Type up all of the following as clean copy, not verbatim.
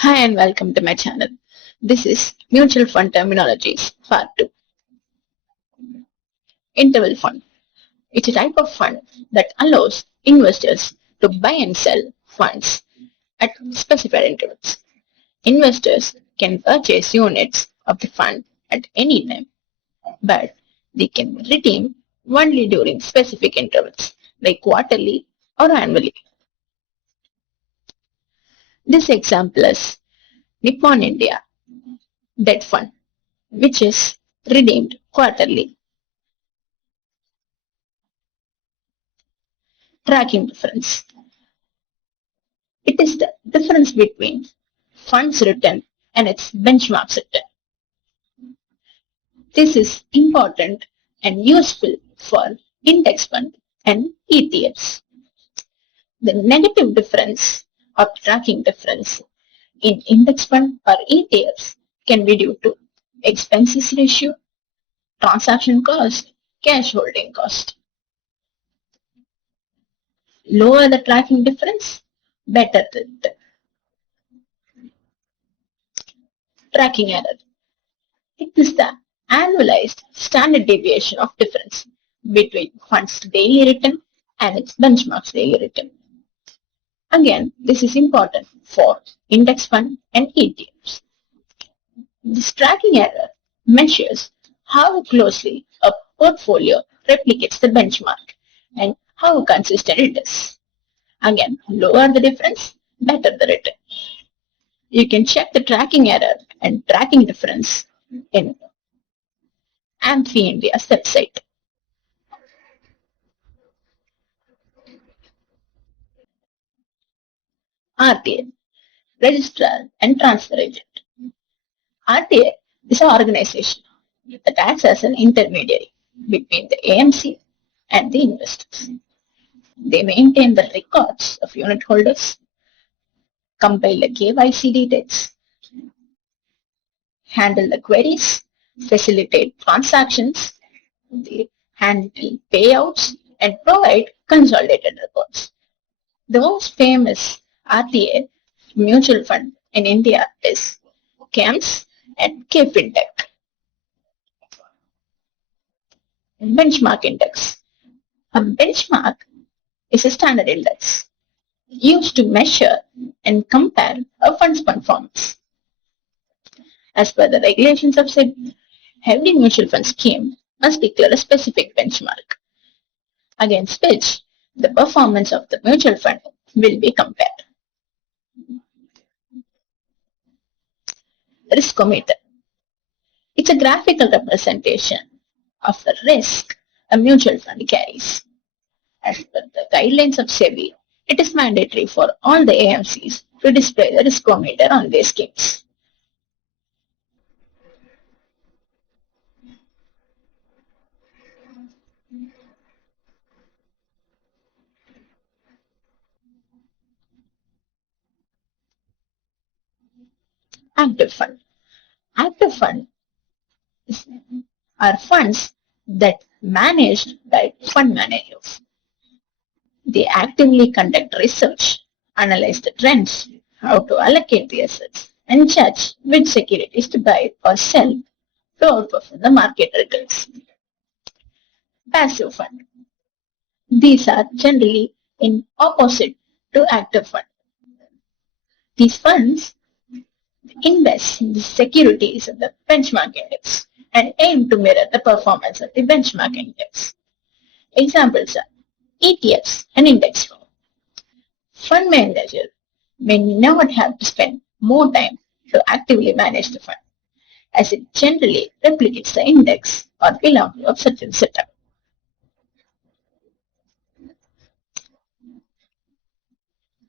Hi and welcome to my channel. This is Mutual Fund Terminologies Part 2. Interval fund. It's a type of fund that allows investors to buy and sell funds at specified intervals. Investors can purchase units of the fund at any time, but they can redeem only during specific intervals like quarterly or annually. This example is Nippon India Debt Fund, which is redeemed quarterly. Tracking difference. It is the difference between funds return and its benchmarks return. This is important and useful for index fund and ETFs. The negative difference or tracking difference in index fund or ETFs can be due to expenses ratio, transaction cost, cash holding cost. Lower the tracking difference, better the return. Tracking error. It is the annualized standard deviation of difference between fund's daily return and its benchmark's daily return. Again, this is important for index fund and ETFs. This tracking error measures how closely a portfolio replicates the benchmark and how consistent it is. Again, lower the difference, better the return. You can check the tracking error and tracking difference in AMFI India's website. RTA, Registrar and Transfer Agent. RTA is an organization that acts as an intermediary between the AMC and the investors. They maintain the records of unit holders, compile the KYC details, handle the queries, facilitate transactions, they handle payouts, and provide consolidated reports. The most famous RTA mutual fund in India is CAMS and KFintech. Benchmark index. A benchmark is a standard index used to measure and compare a fund's performance. As per the regulations of SEBI, every mutual fund scheme must declare a specific benchmark against which the performance of the mutual fund will be compared. Riskometer. It's a graphical representation of the risk a mutual fund carries. As per the guidelines of SEBI, it is mandatory for all the AMCs to display the riskometer on their schemes. Active fund. Active fund are funds that managed by fund managers. They actively conduct research, analyze the trends, how to allocate the assets, and judge which securities to buy or sell to outperform the market returns. Passive fund. These are generally in opposite to active fund. These funds invest in the securities of the benchmark index and aim to mirror the performance of the benchmark index. Examples are ETFs and index funds. Fund manager may not have to spend more time to actively manage the fund, as it generally replicates the index or philosophy of such a setup.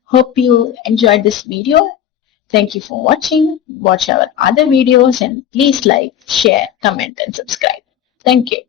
Hope you enjoyed this video. Thank you for watching. Watch our other videos and please like, share, comment and subscribe. Thank you.